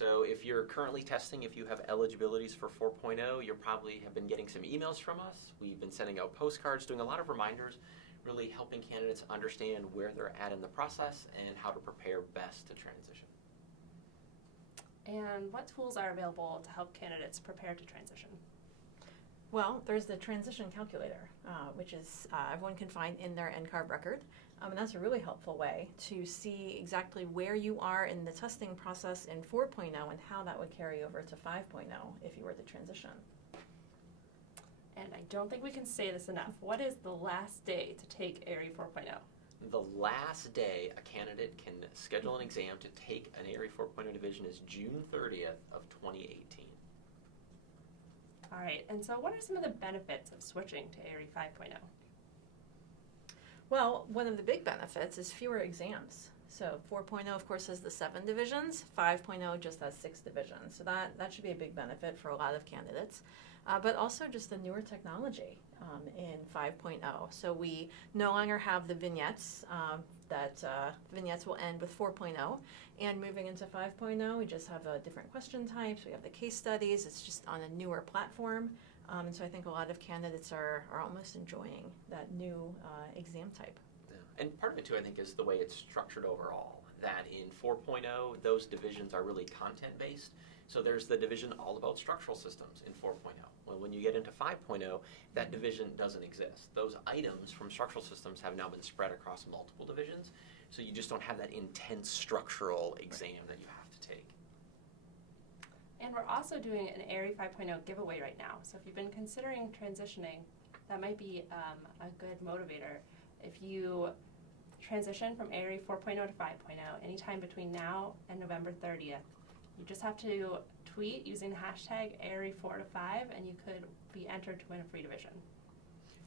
So if you're currently testing, if you have eligibilities for 4.0, you probably have been getting some emails from us. We've been sending out postcards, doing a lot of reminders, really helping candidates understand where they're at in the process and how to prepare best to transition. And what tools are available to help candidates prepare to transition? Well, there's the transition calculator, which is everyone can find in their NCARB record. And that's a really helpful way to see exactly where you are in the testing process in 4.0 and how that would carry over to 5.0 if you were to transition. And I don't think we can say this enough. What is the last day to take ARI 4.0? The last day a candidate can schedule an exam to take an ARI 4.0 division is June 30th of 2018. All right, and so what are some of the benefits of switching to ARI 5.0? Well, one of the big benefits is fewer exams. So 4.0, of course, has the 7 divisions. 5.0 just has 6 divisions. So that should be a big benefit for a lot of candidates. But also just the newer technology in 5.0. So we no longer have the vignettes. Vignettes will end with 4.0. And moving into 5.0, we just have different question types. We have the case studies. It's just on a newer platform. And so I think a lot of candidates are almost enjoying that new exam type. Yeah. And part of it, too, I think, is the way it's structured overall. That in 4.0, those divisions are really content-based. So there's the division all about structural systems in 4.0. Well, when you get into 5.0, that division doesn't exist. Those items from structural systems have now been spread across multiple divisions. So you just don't have that intense structural exam that you have to take. And we're also doing an ARI 5.0 giveaway right now. So if you've been considering transitioning, that might be a good motivator. If you transition from ARI 4.0 to 5.0 anytime between now and November 30th, you just have to tweet using the hashtag ARI4to5 and you could be entered to win a free division.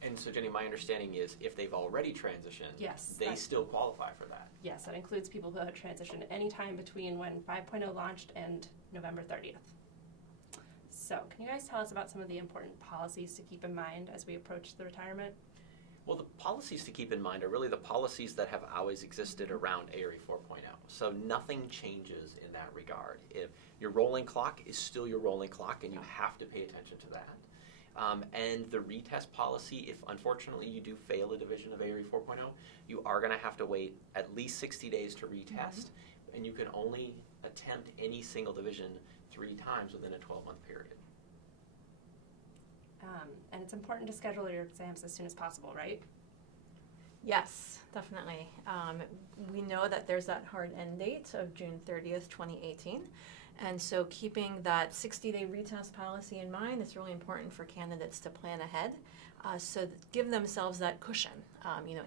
And so, Jenny, my understanding is if they've already transitioned, yes, they still qualify for that. Yes, that includes people who have transitioned anytime between when 5.0 launched and November 30th. So, can you guys tell us about some of the important policies to keep in mind as we approach the retirement? Well, the policies to keep in mind are really the policies that have always existed around ARI 4.0. So nothing changes in that regard. If your rolling clock is still your rolling clock and you have to pay attention to that. And the retest policy, if unfortunately you do fail a division of ARI 4.0, you are going to have to wait at least 60 days to retest. And you can only attempt any single division 3 times within a 12-month period. And it's important to schedule your exams as soon as possible, right? Yes, definitely. We know that there's that hard end date of June 30th, 2018. And so keeping that 60-day retest policy in mind, it's really important for candidates to plan ahead. So give themselves that cushion,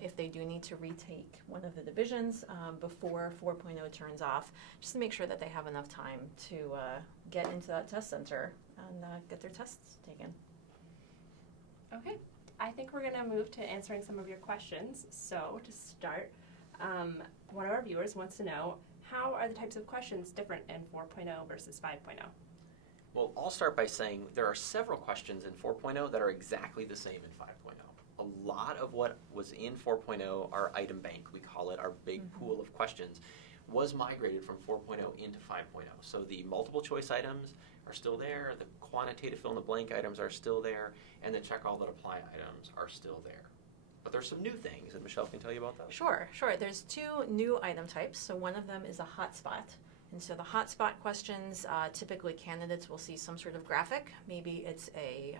if they do need to retake one of the divisions before 4.0 turns off, just to make sure that they have enough time to get into that test center and get their tests taken. Okay, I think we're going to move to answering some of your questions. So to start, one of our viewers wants to know, how are the types of questions different in 4.0 versus 5.0? Well, I'll start by saying there are several questions in 4.0 that are exactly the same in 5.0. A lot of what was in 4.0, our item bank, we call it, our big pool of questions, was migrated from 4.0 into 5.0. So the multiple choice items are still there, the quantitative fill in the blank items are still there, and the check all that apply items are still there. But there's some new things, and Michelle can tell you about those. Sure. There's 2 new item types. So one of them is a hotspot. And so the hotspot questions, typically candidates will see some sort of graphic. Maybe it's a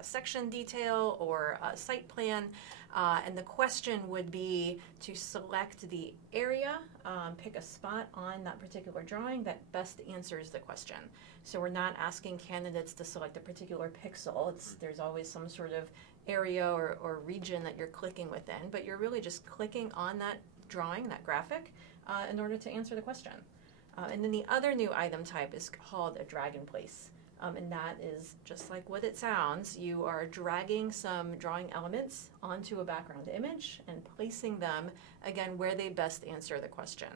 section detail or a site plan. And the question would be to select the area, pick a spot on that particular drawing that best answers the question. So we're not asking candidates to select a particular pixel. There's always some sort of area or region that you're clicking within, but you're really just clicking on that drawing, that graphic, in order to answer the question. And then the other new item type is called a drag and place. And that is just like what it sounds. You are dragging some drawing elements onto a background image and placing them, again, where they best answer the question.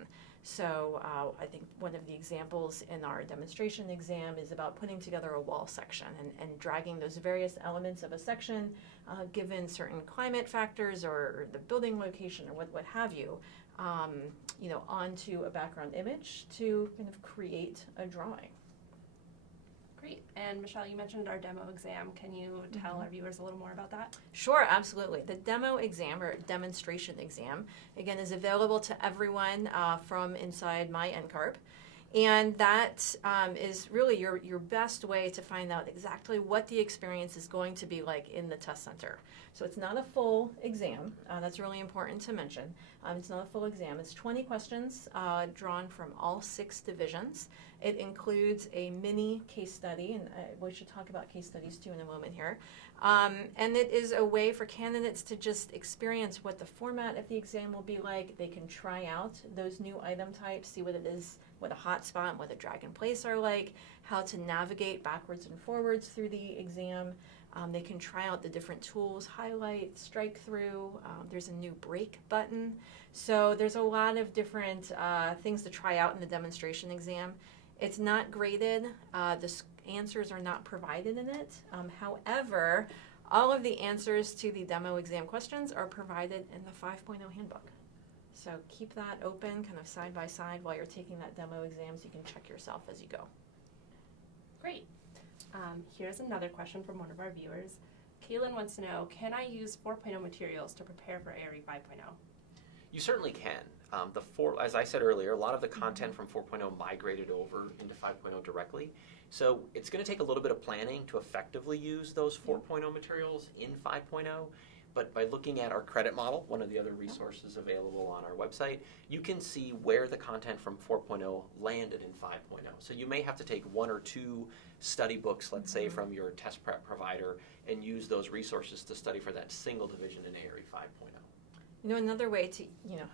So I think one of the examples in our demonstration exam is about putting together a wall section and dragging those various elements of a section, given certain climate factors or the building location or what have you, onto a background image to kind of create a drawing. Great. And Michelle, you mentioned our demo exam. Can you tell our viewers a little more about that? Sure, absolutely. The demo exam or demonstration exam, again, is available to everyone from inside my NCARB. And that is really your best way to find out exactly what the experience is going to be like in the test center. So it's not a full exam. That's really important to mention. It's not a full exam. It's 20 questions drawn from all 6 divisions. It includes a mini case study, and we should talk about case studies too in a moment here. And it is a way for candidates to just experience what the format of the exam will be like. They can try out those new item types, see what it is, what a hotspot and what a drag and place are like, how to navigate backwards and forwards through the exam. They can try out the different tools, highlight, strike through. There's a new break button. So there's a lot of different things to try out in the demonstration exam. It's not graded. The answers are not provided in it. However, all of the answers to the demo exam questions are provided in the 5.0 handbook. So keep that open kind of side by side while you're taking that demo exam so you can check yourself as you go. Great. Here's another question from one of our viewers. Kaylin wants to know, can I use 4.0 materials to prepare for ARE 5.0? You certainly can. As I said earlier, a lot of the content from 4.0 migrated over into 5.0 directly. So it's going to take a little bit of planning to effectively use those 4.0 materials in 5.0. But by looking at our credit model, one of the other resources available on our website, you can see where the content from 4.0 landed in 5.0. So you may have to take 1 or 2 study books, let's say, from your test prep provider, and use those resources to study for that single division in ARE 5.0. Another way to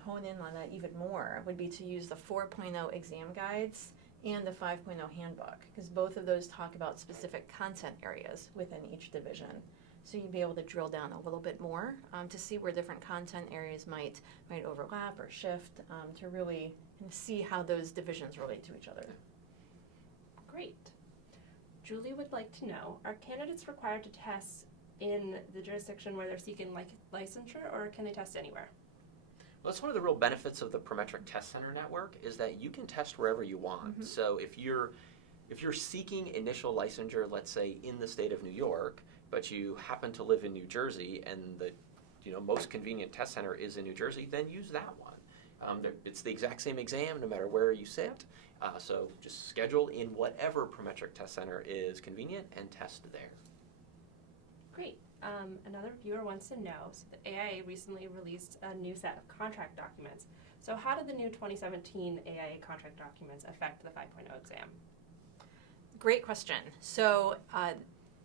hone in on that even more would be to use the 4.0 exam guides and the 5.0 handbook, because both of those talk about specific content areas within each division. So you'd be able to drill down a little bit more to see where different content areas might overlap or shift to really see how those divisions relate to each other. Great. Julie would like to know, are candidates required to test in the jurisdiction where they're seeking licensure, or can they test anywhere? Well, that's one of the real benefits of the Prometric Test Center network is that you can test wherever you want. So if you're seeking initial licensure, let's say in the state of New York, but you happen to live in New Jersey and the most convenient test center is in New Jersey, then use that one. It's the exact same exam no matter where you sit. So just schedule in whatever Prometric Test Center is convenient and test there. Great. Another viewer wants to know, so the AIA recently released a new set of contract documents. So how did the new 2017 AIA contract documents affect the 5.0 exam? Great question. So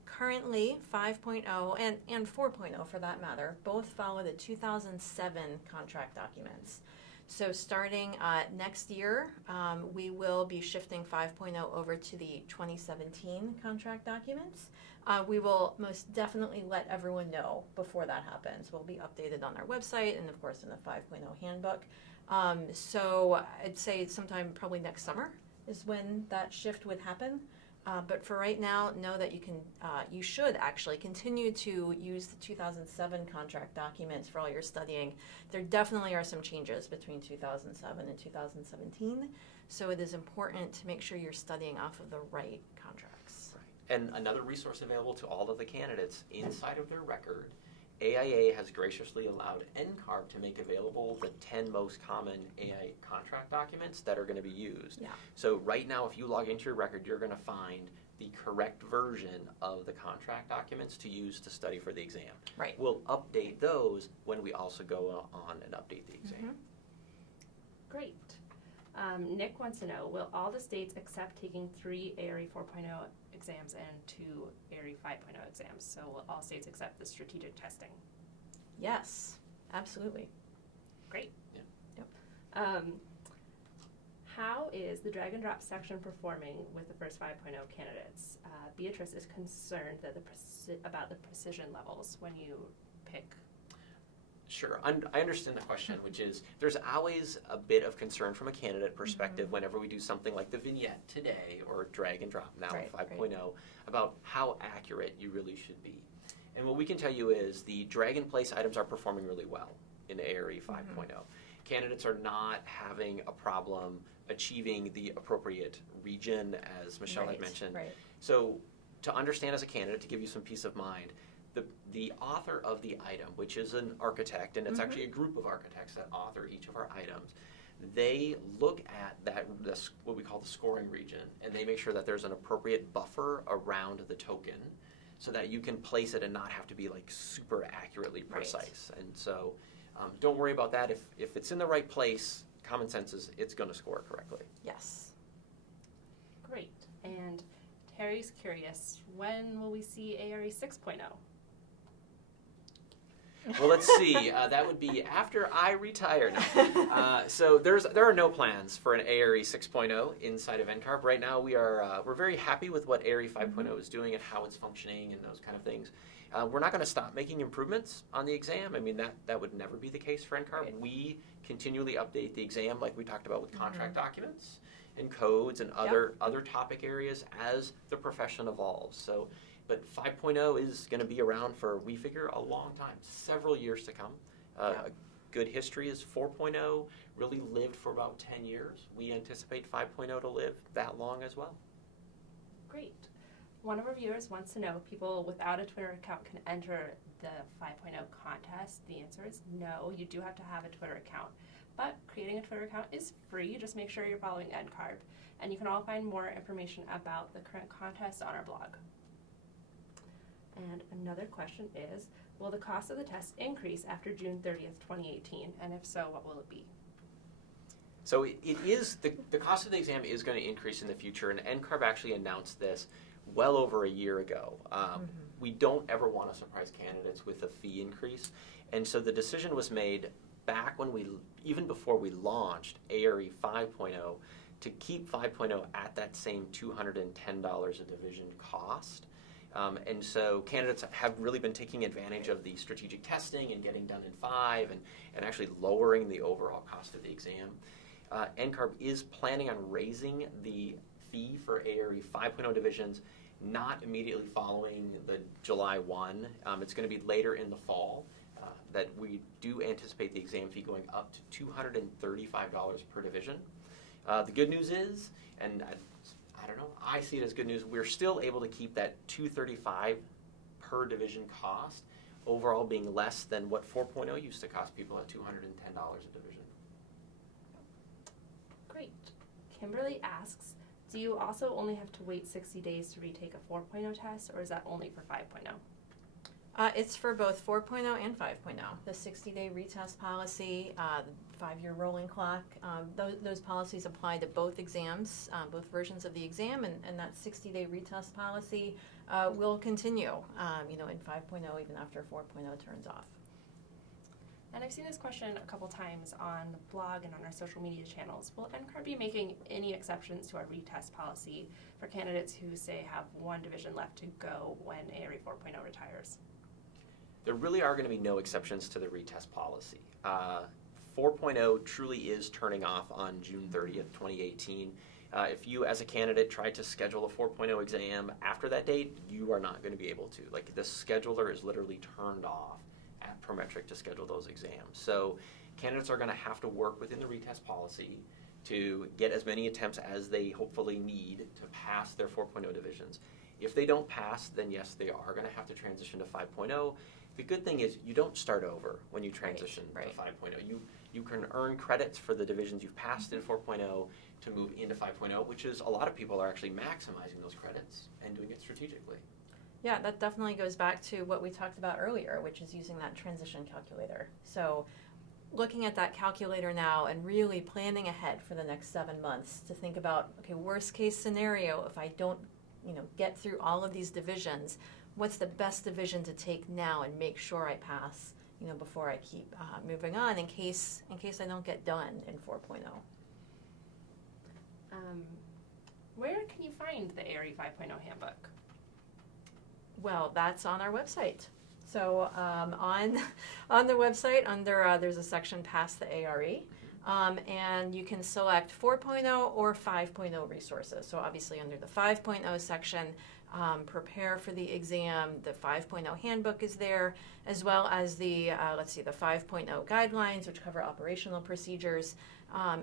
currently 5.0 and 4.0 for that matter, both follow the 2007 contract documents. So starting next year, we will be shifting 5.0 over to the 2017 contract documents. We will most definitely let everyone know before that happens. We'll be updated on our website and, of course, in the 5.0 handbook. So I'd say sometime probably next summer is when that shift would happen. But for right now, know that you should actually continue to use the 2007 contract documents for all your studying. There definitely are some changes between 2007 and 2017, so it is important to make sure you're studying off of the right contracts. Right. And another resource available to all of the candidates inside of their record, AIA has graciously allowed NCARB to make available the 10 most common AIA contract documents that are going to be used. Yeah. So right now, if you log into your record, you're going to find the correct version of the contract documents to use to study for the exam. Right. We'll update those when we also go on and update the exam. Great. Nick wants to know, will all the states accept taking 3 ARE 4.0 exams and 2 ARE 5.0 exams? So will all states accept the strategic testing? Yes, absolutely. Great. Yeah. Yep. How is the drag and drop section performing with the first 5.0 candidates? Beatrice is concerned that about the precision levels when you pick. Sure. I understand the question, which is there's always a bit of concern from a candidate perspective whenever we do something like the vignette today or drag and drop now in 5.0 about how accurate you really should be. And what we can tell you is the drag and place items are performing really well in ARE 5.0. candidates are not having a problem achieving the appropriate region, as Michelle had mentioned. Right. So to understand as a candidate, to give you some peace of mind, the author of the item, which is an architect, and it's actually a group of architects that author each of our items, they look at what we call the scoring region, and they make sure that there's an appropriate buffer around the token so that you can place it and not have to be like super accurately precise. Right. And so don't worry about that. If it's in the right place, common sense is it's going to score correctly. Yes. Great. And Terry's curious, when will we see ARE 6.0? Well, let's see. That would be after I retire. So there are no plans for an ARE 6.0 inside of NCARB right now. We're very happy with what ARE 5.0 is doing and how it's functioning and those kind of things. We're not going to stop making improvements on the exam. I mean, that would never be the case for NCARB. Right. We continually update the exam, like we talked about with contract documents and codes and other topic areas as the profession evolves. So. But 5.0 is going to be around for, we figure, a long time, several years to come. A good history is 4.0 really lived for about 10 years. We anticipate 5.0 to live that long as well. Great. One of our viewers wants to know if people without a Twitter account can enter the 5.0 contest. The answer is no. You do have to have a Twitter account. But creating a Twitter account is free. Just make sure you're following NCARB. And you can all find more information about the current contest on our blog. And another question is, will the cost of the test increase after June 30th, 2018? And if so, what will it be? So it is, the cost of the exam is going to increase in the future, and NCARB actually announced this well over a year ago. We don't ever want to surprise candidates with a fee increase, and so the decision was made back when even before we launched ARE 5.0, to keep 5.0 at that same $210 a division cost. And so candidates have really been taking advantage of the strategic testing and getting done in 5 and actually lowering the overall cost of the exam. NCARB is planning on raising the fee for ARE 5.0 divisions not immediately following the July 1. It's going to be later in the fall that we do anticipate the exam fee going up to $235 per division. The good news is, and I don't know, I see it as good news, we're still able to keep that $235 per division cost, overall being less than what 4.0 used to cost people at $210 a division. Great. Kimberly asks, do you also only have to wait 60 days to retake a 4.0 test, or is that only for 5.0? It's for both 4.0 and 5.0. The 60-day retest policy, 5-year rolling clock, those policies apply to both exams, both versions of the exam, and that 60-day retest policy will continue, in 5.0 even after 4.0 turns off. And I've seen this question a couple times on the blog and on our social media channels. Will NCARB be making any exceptions to our retest policy for candidates who, say, have one division left to go when ARE 4.0 retires? There really are going to be no exceptions to the retest policy. 4.0 truly is turning off on June 30th, 2018. If you, as a candidate, try to schedule a 4.0 exam after that date, you are not going to be able to. Like, the scheduler is literally turned off at Prometric to schedule those exams. So candidates are going to have to work within the retest policy to get as many attempts as they hopefully need to pass their 4.0 divisions. If they don't pass, then yes, they are going to have to transition to 5.0. The good thing is you don't start over when you transition to 5.0. You can earn credits for the divisions you've passed in 4.0 to move into 5.0, which is a lot of people are actually maximizing those credits and doing it strategically. Yeah, that definitely goes back to what we talked about earlier, which is using that transition calculator. So looking at that calculator now and really planning ahead for the next 7 months to think about, okay, worst case scenario, if I don't, get through all of these divisions, what's the best division to take now and make sure I pass, before I keep moving on in case I don't get done in 4.0. Where can you find the ARE 5.0 handbook? Well, that's on our website. So on the website, under there's a section past the ARE. and you can select 4.0 or 5.0 resources. So obviously under the 5.0 section, prepare for the exam. The 5.0 handbook is there, as well as the, the 5.0 guidelines, which cover operational procedures,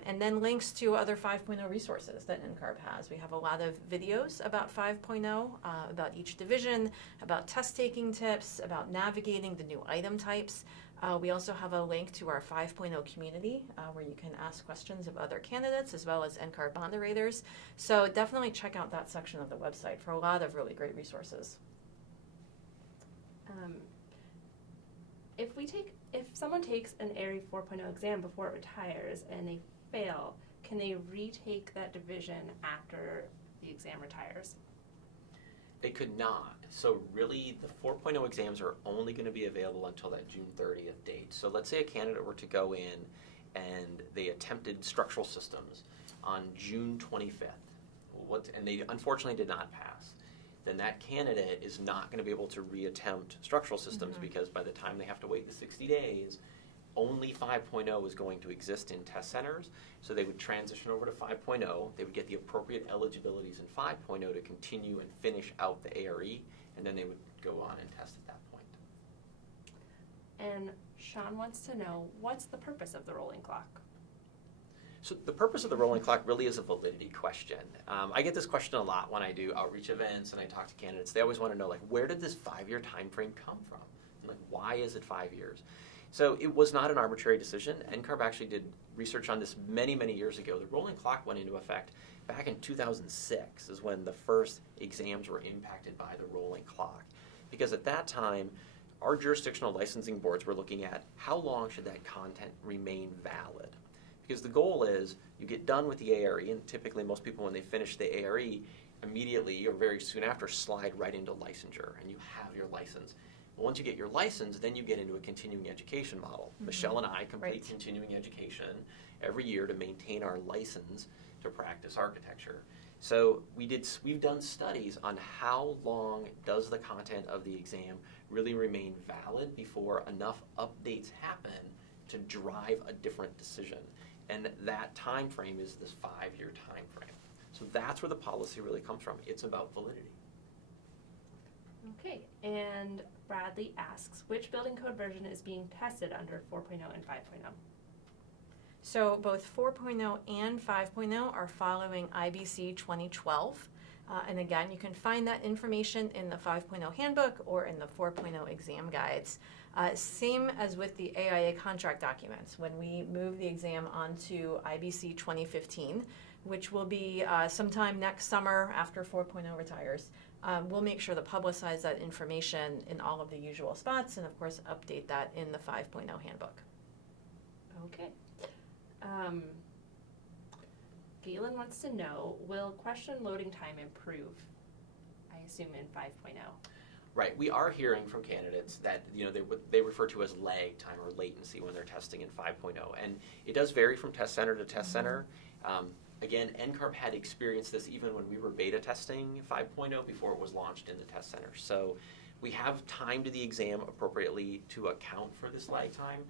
and then links to other 5.0 resources that NCARB has. We have a lot of videos about 5.0, about each division, about test taking tips, about navigating the new item types. We also have a link to our 5.0 community where you can ask questions of other candidates as well as NCARB moderators. So definitely check out that section of the website for a lot of really great resources. If someone takes an ARI 4.0 exam before it retires and they fail, can they retake that division after the exam retires? They could not. So really, the 4.0 exams are only going to be available until that June 30th date. So let's say a candidate were to go in and they attempted structural systems on June 25th, and they unfortunately did not pass. Then that candidate is not going to be able to reattempt structural systems because by the time they have to wait the 60 days, only 5.0 is going to exist in test centers. So they would transition over to 5.0. They would get the appropriate eligibilities in 5.0 to continue and finish out the ARE, and then they would go on and test at that point. And Sean wants to know, what's the purpose of the rolling clock? So the purpose of the rolling clock really is a validity question. I get this question a lot when I do outreach events and I talk to candidates. They always want to know, like, where did this 5-year time frame come from? And, like, why is it 5 years? So it was not an arbitrary decision. NCARB actually did research on this many, many years ago. The rolling clock went into effect back in 2006 is when the first exams were impacted by the rolling clock. Because at that time, our jurisdictional licensing boards were looking at how long should that content remain valid. Because the goal is you get done with the ARE, and typically most people when they finish the ARE immediately or very soon after slide right into licensure and you have your license. But once you get your license, then you get into a continuing education model. Michelle and I complete continuing education every year to maintain our license to practice architecture. So we've done studies on how long does the content of the exam really remain valid before enough updates happen to drive a different decision. And that time frame is this 5-year time frame. So that's where the policy really comes from. It's about validity. Okay, and Bradley asks, which building code version is being tested under 4.0 and 5.0? So both 4.0 and 5.0 are following IBC 2012. And again, you can find that information in the 5.0 handbook or in the 4.0 exam guides. Same as with the AIA contract documents. When we move the exam onto IBC 2015, which will be sometime next summer after 4.0 retires, we'll make sure to publicize that information in all of the usual spots and, of course, update that in the 5.0 handbook. Okay. Galen wants to know, will question loading time improve, I assume, in 5.0? Right. We are hearing from candidates that they refer to as lag time or latency when they're testing in 5.0. And it does vary from test center to test center. Again, NCARB had experienced this even when we were beta testing 5.0 before it was launched in the test center. So we have timed the exam appropriately to account for this lag time.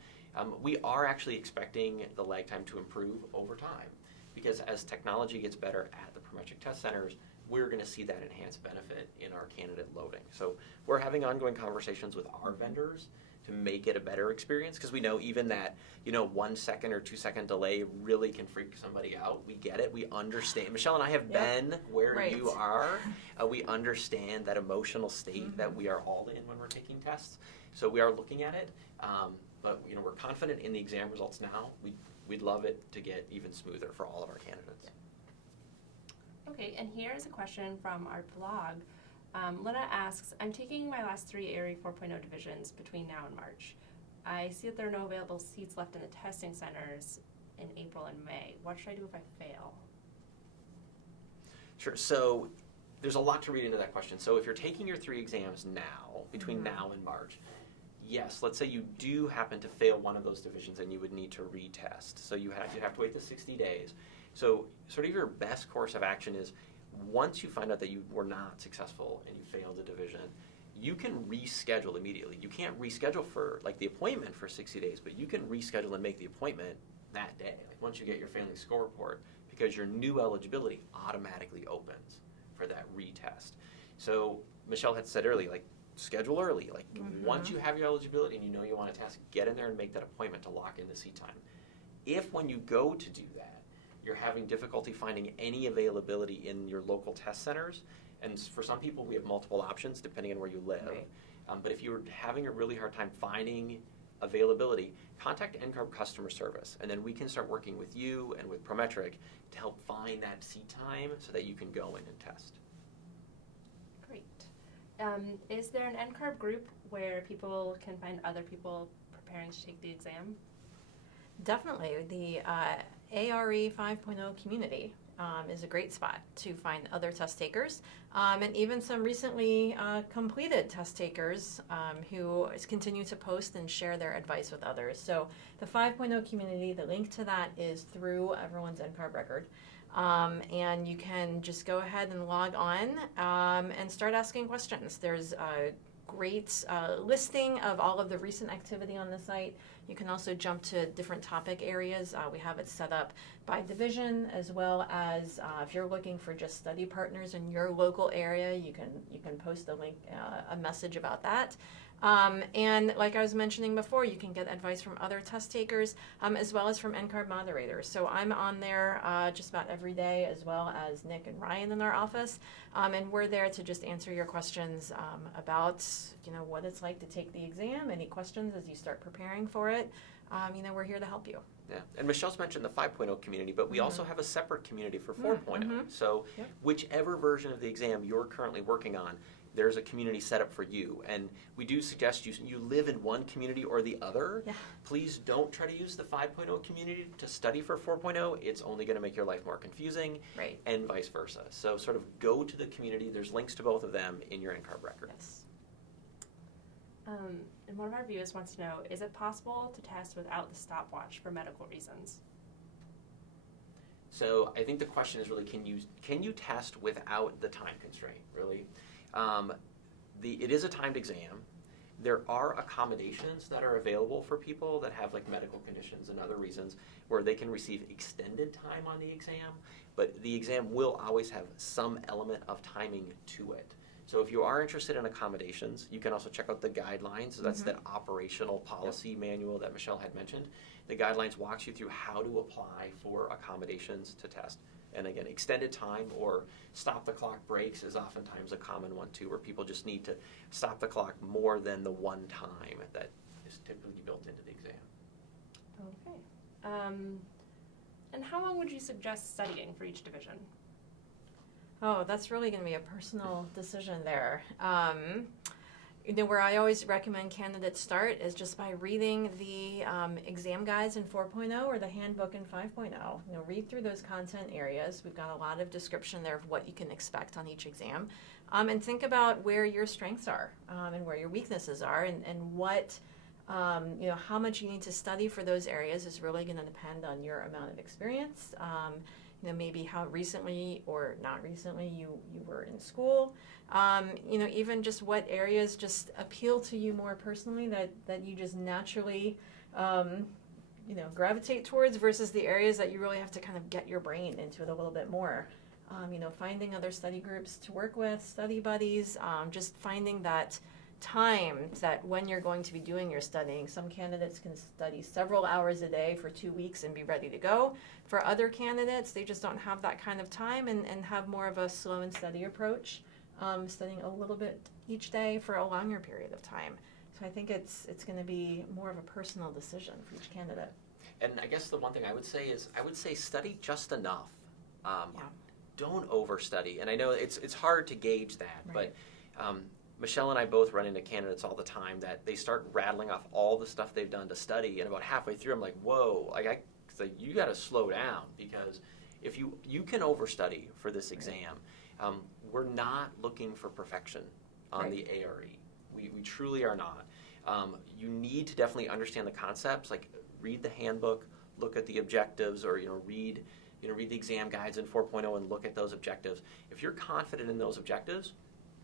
We are actually expecting the lag time to improve over time because as technology gets better at the parametric test centers, we're going to see that enhanced benefit in our candidate loading. So we're having ongoing conversations with our vendors to make it a better experience because we know even that 1 second or 2 second delay really can freak somebody out. We get it. We understand. Michelle and I have been where you are. We understand that emotional state that we are all in when we're taking tests. So we are looking at it. But we're confident in the exam results now. We'd love it to get even smoother for all of our candidates. Okay, and here is a question from our blog. Lena asks, I'm taking my last 3 ARE 4.0 divisions between now and March. I see that there are no available seats left in the testing centers in April and May. What should I do if I fail? Sure. So there's a lot to read into that question. So if you're taking your 3 exams now, between now and March, yes, let's say you do happen to fail one of those divisions and you would need to retest. So you'd have to wait the 60 days. So sort of your best course of action is once you find out that you were not successful and you failed a division, you can reschedule immediately. You can't reschedule for the appointment for 60 days, but you can reschedule and make the appointment that day, like once you get your failing score report, because your new eligibility automatically opens for that retest. So Michelle had said earlier, like schedule early. Like once you have your eligibility and you know you want to test, get in there and make that appointment to lock in the seat time. If when you go to do that, you're having difficulty finding any availability in your local test centers, and for some people we have multiple options depending on where you live. Right. But if you're having a really hard time finding availability, contact NCARB customer service, and then we can start working with you and with Prometric to help find that seat time so that you can go in and test. Great. Is there an NCARB group where people can find other people preparing to take the exam? Definitely. The ARE 5.0 community is a great spot to find other test takers, and even some recently completed test takers who continue to post and share their advice with others. So the 5.0 community, the link to that is through everyone's NCARB record. And you can just go ahead and log on and start asking questions. There's a great listing of all of the recent activity on the site. You can also jump to different topic areas. We have it set up by division, as well as if you're looking for just study partners in your local area, you can post a link, a message about that. And like I was mentioning before, you can get advice from other test takers, as well as from NCARB moderators. So I'm on there just about every day, as well as Nick and Ryan in our office, and we're there to just answer your questions about what it's like to take the exam. Any questions as you start preparing for it? We're here to help you. Yeah, and Michelle's mentioned the 5.0 community, but we also have a separate community for 4.0. So whichever version of the exam you're currently working on, there's a community set up for you. And we do suggest you live in one community or the other. Yeah. Please don't try to use the 5.0 community to study for 4.0. It's only going to make your life more confusing, Right. and vice versa. So sort of go to the community. There's links to both of them in your NCARB record. Yes. And one of our viewers wants to know, is it possible to test without the stopwatch for medical reasons? So I think the question is really, can you test without the time constraint, really? It is a timed exam. There are accommodations that are available for people that have like medical conditions and other reasons where they can receive extended time on the exam, but the exam will always have some element of timing to it. So if you are interested in accommodations, you can also check out the guidelines. So that's that operational policy manual that Michelle had mentioned. The guidelines walks you through how to apply for accommodations to test. And again, extended time or stop the clock breaks is oftentimes a common one too, where people just need to stop the clock more than the one time that is typically built into the exam. Okay. And how long would you suggest studying for each division? Oh, that's really going to be a personal decision there. Where I always recommend candidates start is just by reading the exam guides in 4.0 or the handbook in 5.0. Read through those content areas. We've got a lot of description there of what you can expect on each exam. And think about where your strengths are and where your weaknesses are, and what, how much you need to study for those areas is really going to depend on your amount of experience. Maybe how recently or not recently you were in school. Even just what areas just appeal to you more personally that you just naturally, gravitate towards versus the areas that you really have to kind of get your brain into it a little bit more. Finding other study groups to work with, study buddies, just finding that time that when you're going to be doing your studying. Some candidates can study several hours a day for 2 weeks and be ready to go. For other candidates, they just don't have that kind of time and have more of a slow and steady approach, studying a little bit each day for a longer period of time. So I think it's going to be more of a personal decision for each candidate. And I guess the one thing I would say study just enough. Don't overstudy. And I know it's hard to gauge that, Right. but Michelle and I both run into candidates all the time that they start rattling off all the stuff they've done to study, and about halfway through I'm like, whoa, you got to slow down, because if you can overstudy for this exam. We're not looking for perfection on the ARE. We truly are not. You need to definitely understand the concepts, like read the handbook, look at the objectives, or read the exam guides in 4.0 and look at those objectives. If you're confident in those objectives,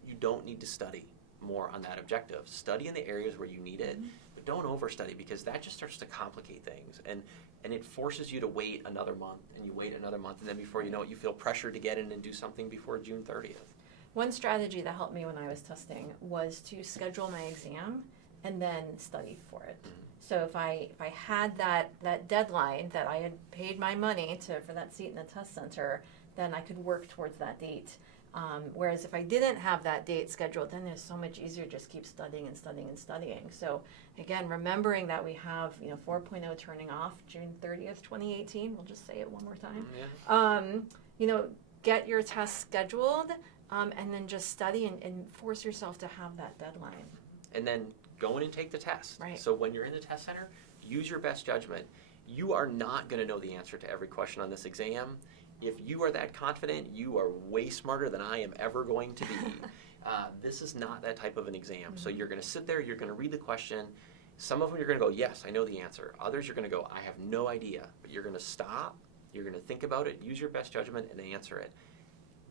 you don't need to study more on that objective. Study in the areas where you need it, but don't overstudy, because that just starts to complicate things. And it forces you to wait another month, and you wait another month, and then before you know it, you feel pressure to get in and do something before June 30th. One strategy that helped me when I was testing was to schedule my exam and then study for it. Mm-hmm. So if I had that deadline that I had paid my money for that seat in the test center, then I could work towards that date. Whereas if I didn't have that date scheduled, then it's so much easier to just keep studying and studying and studying. So again, remembering that we have 4.0 turning off June 30th, 2018. We'll just say it one more time. Yeah. Get your test scheduled, and then just study and force yourself to have that deadline. And then go in and take the test. Right. So when you're in the test center, use your best judgment. You are not going to know the answer to every question on this exam. If you are that confident, you are way smarter than I am ever going to be. This is not that type of an exam. Mm-hmm. So you're going to sit there, you're going to read the question. Some of them you're going to go, yes, I know the answer. Others you're going to go, I have no idea. But you're going to stop, you're going to think about it, use your best judgment, and answer it.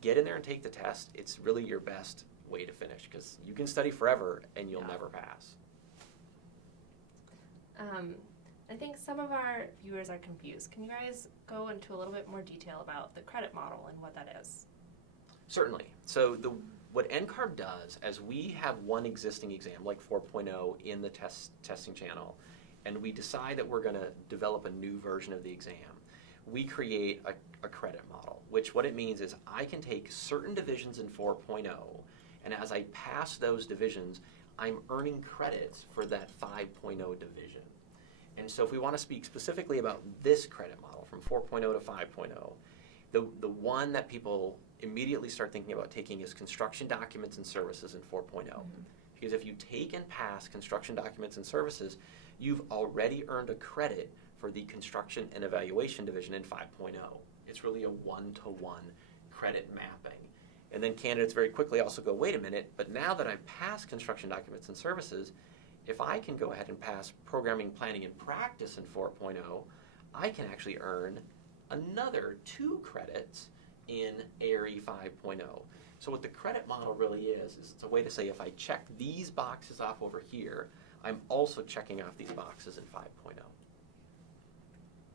Get in there and take the test. It's really your best way to finish, because you can study forever and you'll never pass. I think some of our viewers are confused. Can you guys go into a little bit more detail about the credit model and what that is? Certainly. So what NCARB does, as we have one existing exam, like 4.0, in the testing channel, and we decide that we're going to develop a new version of the exam, we create a credit model, which what it means is I can take certain divisions in 4.0, and as I pass those divisions, I'm earning credits for that 5.0 division. And so if we want to speak specifically about this credit model from 4.0 to 5.0, the one that people immediately start thinking about taking is construction documents and services in 4.0. Mm-hmm. Because if you take and pass construction documents and services, you've already earned a credit for the construction and evaluation division in 5.0. It's really a one-to-one credit mapping. And then candidates very quickly also go, wait a minute, but now that I've passed construction documents and services, if I can go ahead and pass programming, planning, and practice in 4.0, I can actually earn another 2 credits in ARE 5.0. So what the credit model really is it's a way to say if I check these boxes off over here, I'm also checking off these boxes in 5.0.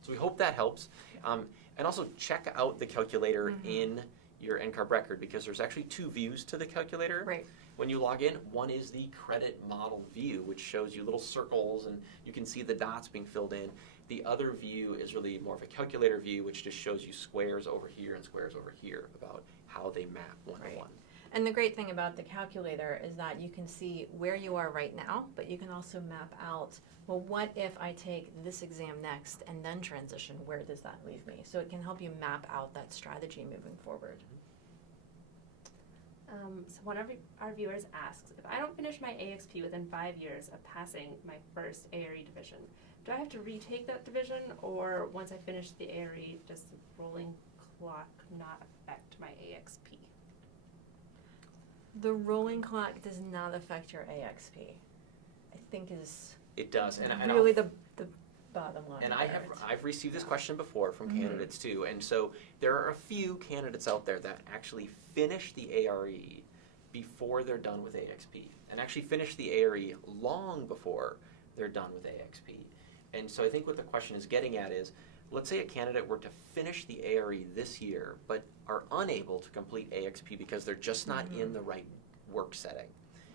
So we hope that helps. And also check out the calculator in your NCARB record, because there's actually 2 views to the calculator. Right. When you log in, one is the credit model view, which shows you little circles and you can see the dots being filled in. The other view is really more of a calculator view, which just shows you squares over here and squares over here about how they map one to one. And the great thing about the calculator is that you can see where you are right now, but you can also map out, well, what if I take this exam next and then transition? Where does that leave me? So it can help you map out that strategy moving forward. So one of our viewers asks, if I don't finish my AXP within 5 years of passing my first ARE division, do I have to retake that division, or once I finish the ARE, does the rolling clock not affect my AXP? The rolling clock does not affect your AXP, I think is It does. And really the bottom line. And I've received this question before from candidates too. And so there are a few candidates out there that actually finish the ARE before they're done with AXP, and actually finish the ARE long before they're done with AXP. And so I think what the question is getting at is, let's say a candidate were to finish the ARE this year, but are unable to complete AXP because they're just not in the right work setting.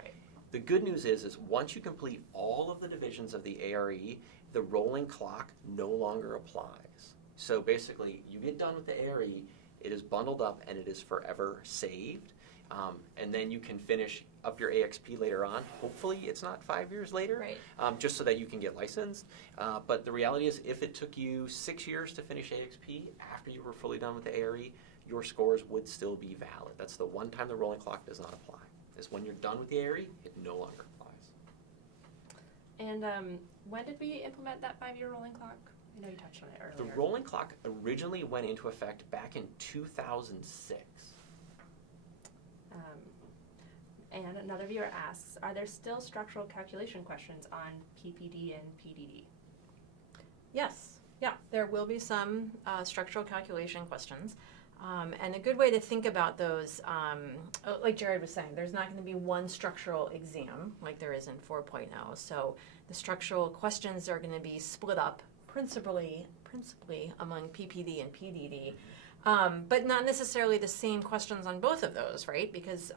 Right. The good news is once you complete all of the divisions of the ARE, the rolling clock no longer applies. So basically, you get done with the ARE, it is bundled up and it is forever saved. And then you can finish up your AXP later on. Hopefully it's not 5 years later, right. Just so that you can get licensed. But the reality is, if it took you 6 years to finish AXP after you were fully done with the ARE, your scores would still be valid. That's the one time the rolling clock does not apply, is when you're done with the ARE, it no longer applies. And when did we implement that 5-year rolling clock? I know you touched on it earlier. The rolling clock originally went into effect back in 2006. And another viewer asks, are there still structural calculation questions on PPD and PDD? Yes. Yeah, there will be some structural calculation questions. And a good way to think about those, like Jared was saying, there's not going to be one structural exam like there is in 4.0. So the structural questions are going to be split up principally among PPD and PDD, but not necessarily the same questions on both of those, right? Because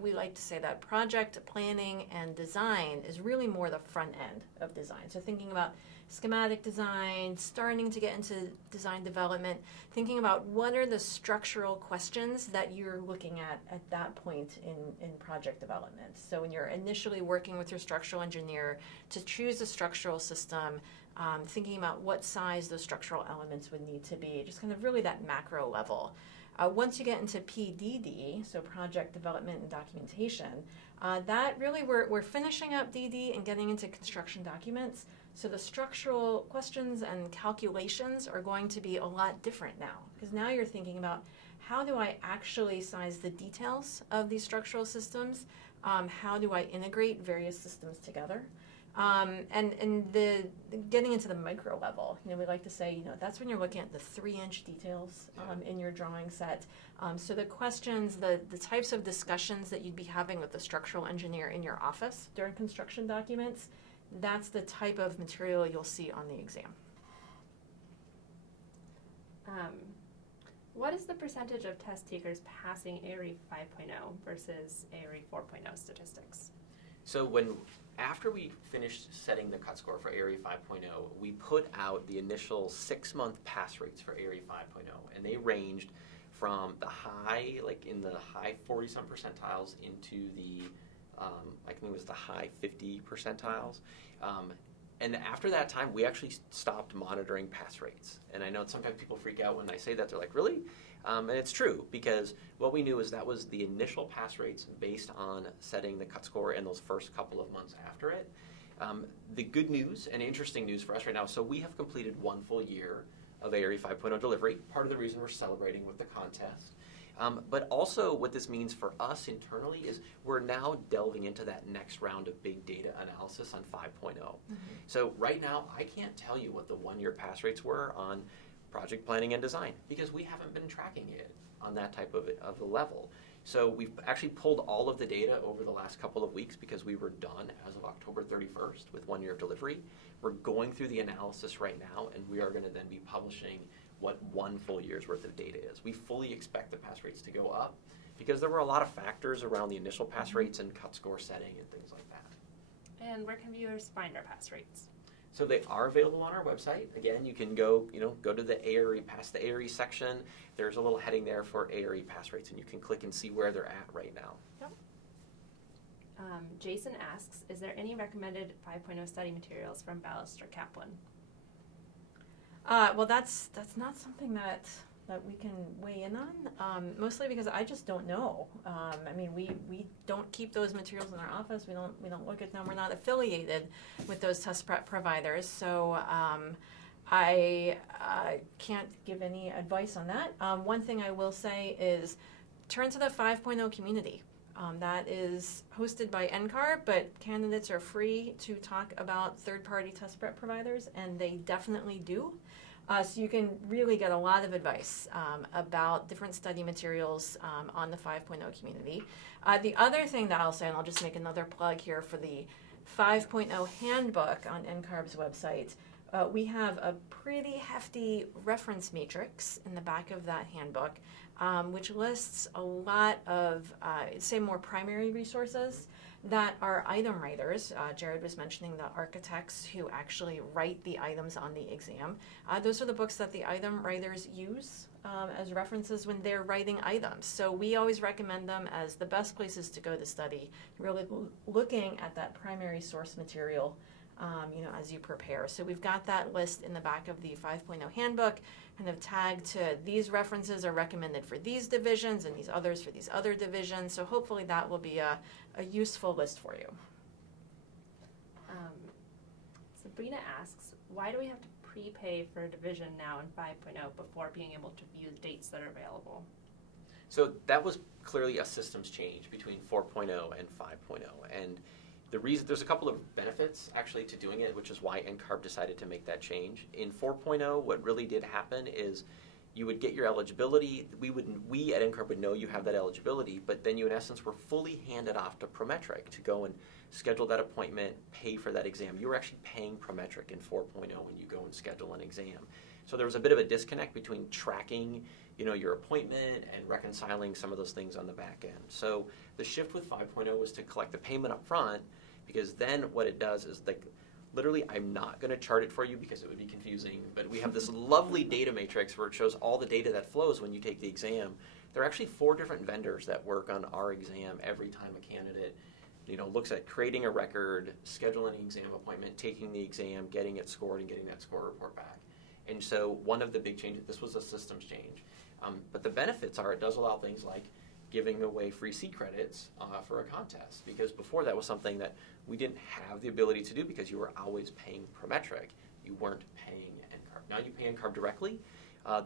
we like to say that project planning and design is really more the front end of design. So thinking about schematic design, starting to get into design development, thinking about what are the structural questions that you're looking at that point in project development. So when you're initially working with your structural engineer to choose a structural system, thinking about what size those structural elements would need to be, just kind of really that macro level. Once you get into PDD, so project development and documentation, that really we're finishing up DD and getting into construction documents. So the structural questions and calculations are going to be a lot different now, because now you're thinking about how do I actually size the details of these structural systems? How do I integrate various systems together? And the getting into the micro level, we like to say, that's when you're looking at the 3-inch details in your drawing set. So the questions, the types of discussions that you'd be having with the structural engineer in your office during construction documents, that's the type of material you'll see on the exam. What is the percentage of test takers passing ARI 5.0 versus ARI 4.0 statistics? So after we finished setting the cut score for ARI 5.0, we put out the initial 6-month pass rates for ARI 5.0, and they ranged from the high, like in the high 40-some percentiles into the I think it was the high 50 percentiles. And after that time, we actually stopped monitoring pass rates. And I know sometimes people freak out when I say that. They're like, really? And it's true, because what we knew is that was the initial pass rates based on setting the cut score in those first couple of months after it. The good news and interesting news for us right now, so we have completed 1 full year of ARI 5.0 delivery, part of the reason we're celebrating with the contest. But also what this means for us internally is we're now delving into that next round of big data analysis on 5.0. Mm-hmm. So right now, I can't tell you what the 1-year pass rates were on project planning and design, because we haven't been tracking it on that type of a level. So we've actually pulled all of the data over the last couple of weeks because we were done as of October 31st with 1 year of delivery. We're going through the analysis right now, and we are going to then be publishing what 1 full year's worth of data is. We fully expect the pass rates to go up because there were a lot of factors around the initial pass rates and cut score setting and things like that. And where can viewers find our pass rates? So they are available on our website. Again, you can go to the ARI, past the ARI section. There's a little heading there for ARI pass rates, and you can click and see where they're at right now. Yep. Jason asks, is there any recommended 5.0 study materials from Ballast or Kaplan? Well, that's not something that we can weigh in on, mostly because I just don't know. I mean, we don't keep those materials in our office. We don't look at them. We're not affiliated with those test prep providers, so I can't give any advice on that. One thing I will say is turn to the 5.0 community. That is hosted by NCARB, but candidates are free to talk about third-party test prep providers, and they definitely do. So you can really get a lot of advice about different study materials on the 5.0 community. The other thing that I'll say, and I'll just make another plug here for the 5.0 handbook on NCARB's website, we have a pretty hefty reference matrix in the back of that handbook, which lists a lot of, say, more primary resources that are item writers. Jared was mentioning the architects who actually write the items on the exam. Those are the books that the item writers use as references when they're writing items. So we always recommend them as the best places to go to study, really looking at that primary source material as you prepare. So we've got that list in the back of the 5.0 handbook, kind of tagged to these references are recommended for these divisions and these others for these other divisions. So hopefully that will be a useful list for you. Sabrina asks, why do we have to prepay for a division now in 5.0 before being able to view the dates that are available? So that was clearly a systems change between 4.0 and 5.0. And the reason, there's a couple of benefits actually to doing it, which is why NCARB decided to make that change. In 4.0, what really did happen is You would get your eligibility. We at NCARB would know you have that eligibility, but then you, in essence, were fully handed off to Prometric to go and schedule that appointment, pay for that exam. You were actually paying Prometric in 4.0 when you go and schedule an exam. So there was a bit of a disconnect between tracking, your appointment and reconciling some of those things on the back end. So the shift with 5.0 was to collect the payment up front, because then what it does is, like, literally, I'm not going to chart it for you because it would be confusing, but we have this lovely data matrix where it shows all the data that flows when you take the exam. There are actually 4 different vendors that work on our exam every time a candidate looks at creating a record, scheduling an exam appointment, taking the exam, getting it scored, and getting that score report back. And so one of the big changes, this was a systems change, but the benefits are it does allow things like giving away free C credits for a contest, because before that was something that we didn't have the ability to do because you were always paying Prometric. You weren't paying NCARB. Now you pay NCARB directly.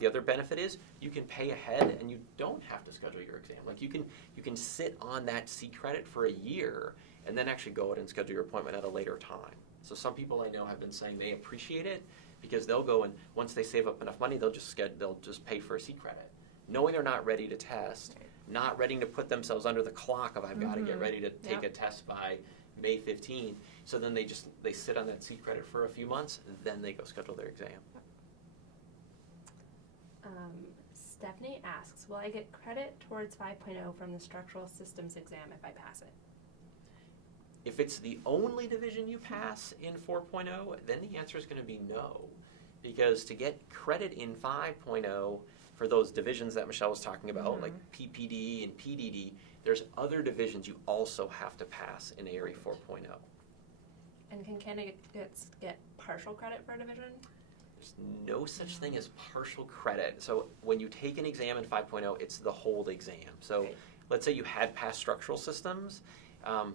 The other benefit is you can pay ahead and you don't have to schedule your exam. Like you can sit on that C credit for a year and then actually go out and schedule your appointment at a later time. So some people I know have been saying they appreciate it because they'll go and once they save up enough money, they'll just pay for a C credit, knowing they're not ready to test, not ready to put themselves under the clock of I've got to get ready to take a test by May 15th. So then they sit on that C credit for a few months, and then they go schedule their exam. Stephanie asks, will I get credit towards 5.0 from the structural systems exam if I pass it? If it's the only division you pass in 4.0, then the answer is going to be no. Because to get credit in 5.0 for those divisions that Michelle was talking about, like PPD and PDD, there's other divisions you also have to pass in ARE 4.0. And can candidates get partial credit for a division? There's no such thing as partial credit. So when you take an exam in 5.0, it's the whole exam. So let's say you had passed structural systems,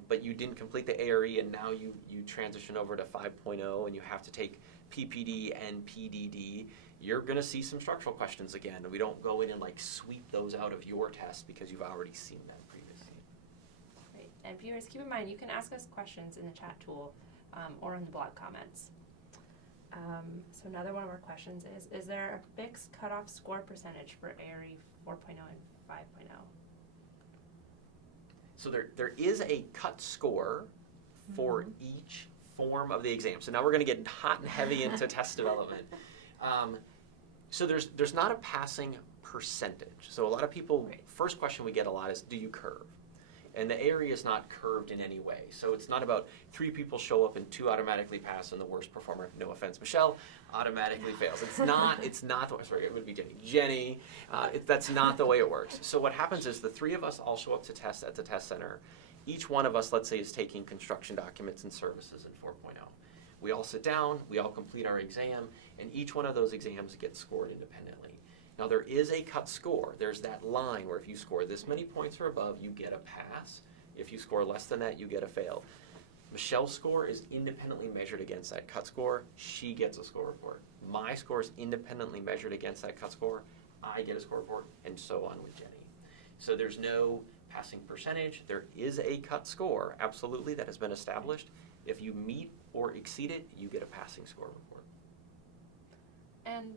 but you didn't complete the ARE, and now you transition over to 5.0 and you have to take PPD and PDD. You're going to see some structural questions again. We don't go in and sweep those out of your test because you've already seen them previously. Great. And viewers, keep in mind you can ask us questions in the chat tool or in the blog comments. So another one of our questions is there a fixed cutoff score percentage for ARE 4.0 and 5.0? So there is a cut score for each form of the exam. So now we're going to get hot and heavy into test development. So there's not a passing percentage. So a lot of people, first question we get a lot is, do you curve? And the area is not curved in any way. So it's not about 3 people show up and 2 automatically pass and the worst performer, no offense, Michelle, automatically fails. It's not the way, sorry, it would be Jenny. That's not the way it works. So what happens is the 3 of us all show up to test at the test center. Each one of us, let's say, is taking construction documents and services in 4.0. We all sit down, we all complete our exam, and each one of those exams gets scored independently. Now there is a cut score. There's that line where if you score this many points or above, you get a pass. If you score less than that, you get a fail. Michelle's score is independently measured against that cut score. She gets a score report. My score is independently measured against that cut score. I get a score report, and so on with Jenny. So there's no passing percentage. There is a cut score, absolutely, that has been established. If you meet or exceed it, you get a passing score report. And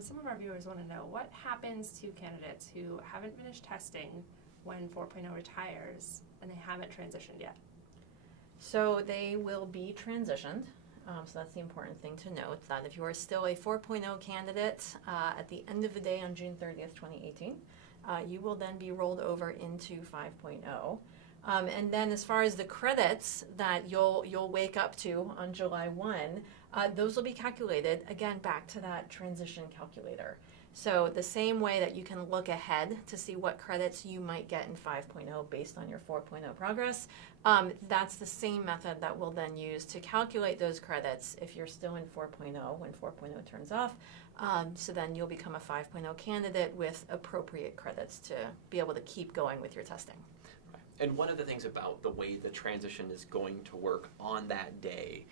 some of our viewers want to know, what happens to candidates who haven't finished testing when 4.0 retires and they haven't transitioned yet? So they will be transitioned. So that's the important thing to note, that if you are still a 4.0 candidate at the end of the day on June 30th, 2018, you will then be rolled over into 5.0. And then as far as the credits that you'll wake up to on July 1, those will be calculated, again, back to that transition calculator. So the same way that you can look ahead to see what credits you might get in 5.0 based on your 4.0 progress, that's the same method that we'll then use to calculate those credits if you're still in 4.0 when 4.0 turns off. So then you'll become a 5.0 candidate with appropriate credits to be able to keep going with your testing. And one of the things about the way the transition is going to work on that day,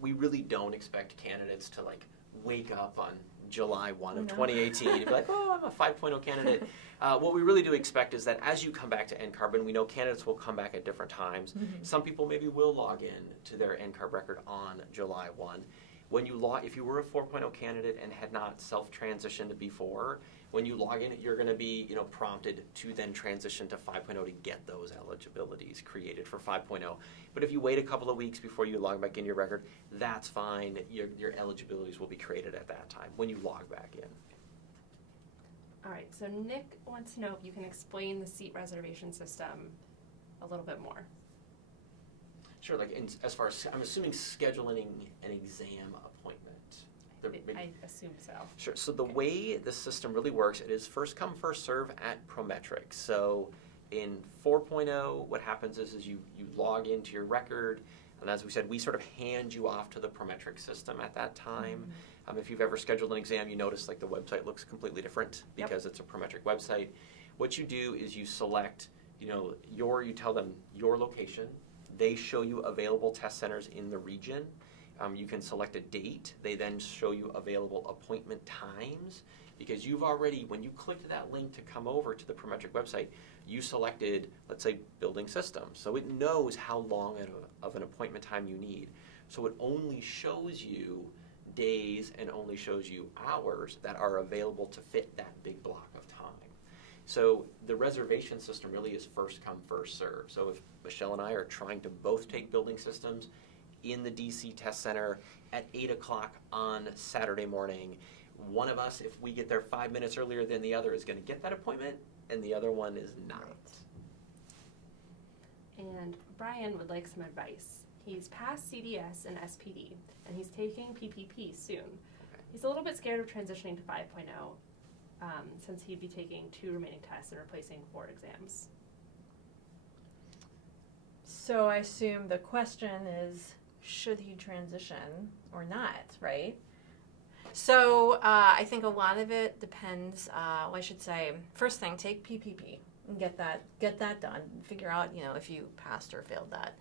we really don't expect candidates to wake up on July 1 of 2018 and be like, oh, I'm a 5.0 candidate. What we really do expect is that as you come back to NCARB, and we know candidates will come back at different times, some people maybe will log in to their NCARB record on July 1. if you were a 4.0 candidate and had not self-transitioned before, when you log in, you're going to be, prompted to then transition to 5.0 to get those eligibilities created for 5.0. But if you wait a couple of weeks before you log back in your record, that's fine. Your eligibilities will be created at that time when you log back in. All right, so Nick wants to know if you can explain the seat reservation system a little bit more. Sure, as far as, I'm assuming scheduling an exam appointment. I assume so. Sure, so the way the system really works, it is first come, first serve at Prometric. So in 4.0, what happens is you log into your record, and as we said, we sort of hand you off to the Prometric system at that time. Mm-hmm. If you've ever scheduled an exam, you notice the website looks completely different because It's a Prometric website. What you do is you select, you tell them your location. They show you available test centers in the region. You can select a date. They then show you available appointment times because you've already, when you clicked that link to come over to the Prometric website, you selected, let's say, building systems. So it knows how long of an appointment time you need. So it only shows you days and only shows you hours that are available to fit that big block of time. So the reservation system really is first come, first serve. So if Michelle and I are trying to both take building systems in the DC Test Center at 8 o'clock on Saturday morning, one of us, if we get there 5 minutes earlier than the other, is going to get that appointment, and the other one is not. And Brian would like some advice. He's passed CDS and SPD, and he's taking PPP soon. Okay. He's a little bit scared of transitioning to 5.0 since he'd be taking 2 remaining tests and replacing 4 exams. So I assume the question is, should he transition or not, right? So I think a lot of it depends, I should say, first thing, take PPP and get that done. Figure out, if you passed or failed that.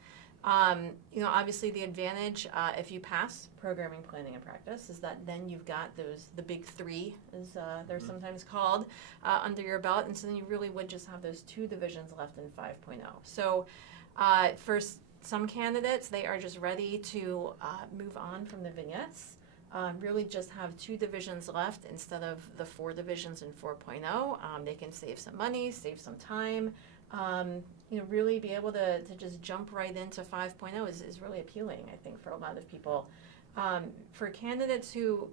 Obviously the advantage, if you pass programming, planning, and practice, is that then you've got the big 3, as they're sometimes called, under your belt, and so then you really would just have those 2 divisions left in 5.0. So for some candidates, they are just ready to move on from the vignettes, really just have 2 divisions left instead of the 4 divisions in 4.0. They can save some money, save some time, really be able to just jump right into 5.0 is really appealing, I think, for a lot of people. For candidates who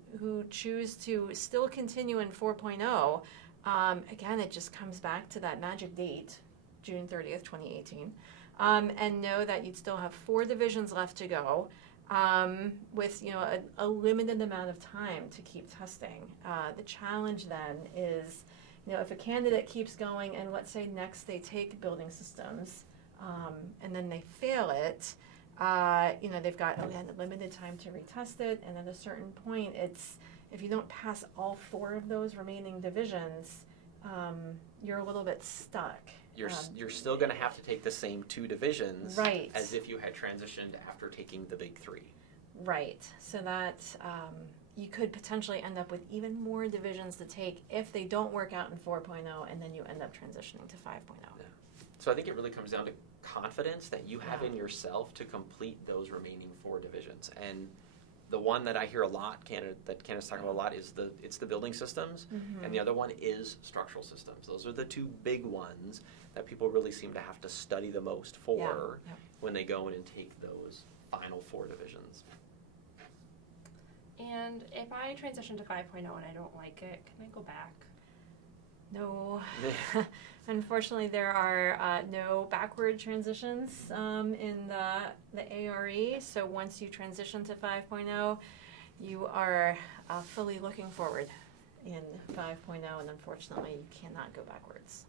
choose to still continue in 4.0, again, it just comes back to that magic date, June 30th, 2018. And know that you'd still have 4 divisions left to go with a limited amount of time to keep testing. The challenge then is, if a candidate keeps going and let's say next they take building systems and then they fail it, they've got limited time to retest it, and at a certain point, if you don't pass all 4 of those remaining divisions, you're a little bit stuck. You're still going to have to take the same 2 divisions right. as if you had transitioned after taking the big 3. Right. So that you could potentially end up with even more divisions to take if they don't work out in 4.0, and then you end up transitioning to 5.0. Yeah. So I think it really comes down to confidence that you have in yourself to complete those remaining 4 divisions. And the one that I hear a lot, that Canada's talking about a lot, is it's the building systems, and the other one is structural systems. Those are the 2 big ones that people really seem to have to study the most for when they go in and take those final 4 divisions. And if I transition to 5.0 and I don't like it, can I go back? No. Unfortunately, there are no backward transitions in the ARE. So once you transition to 5.0, you are fully looking forward in 5.0, and unfortunately, you cannot go backwards.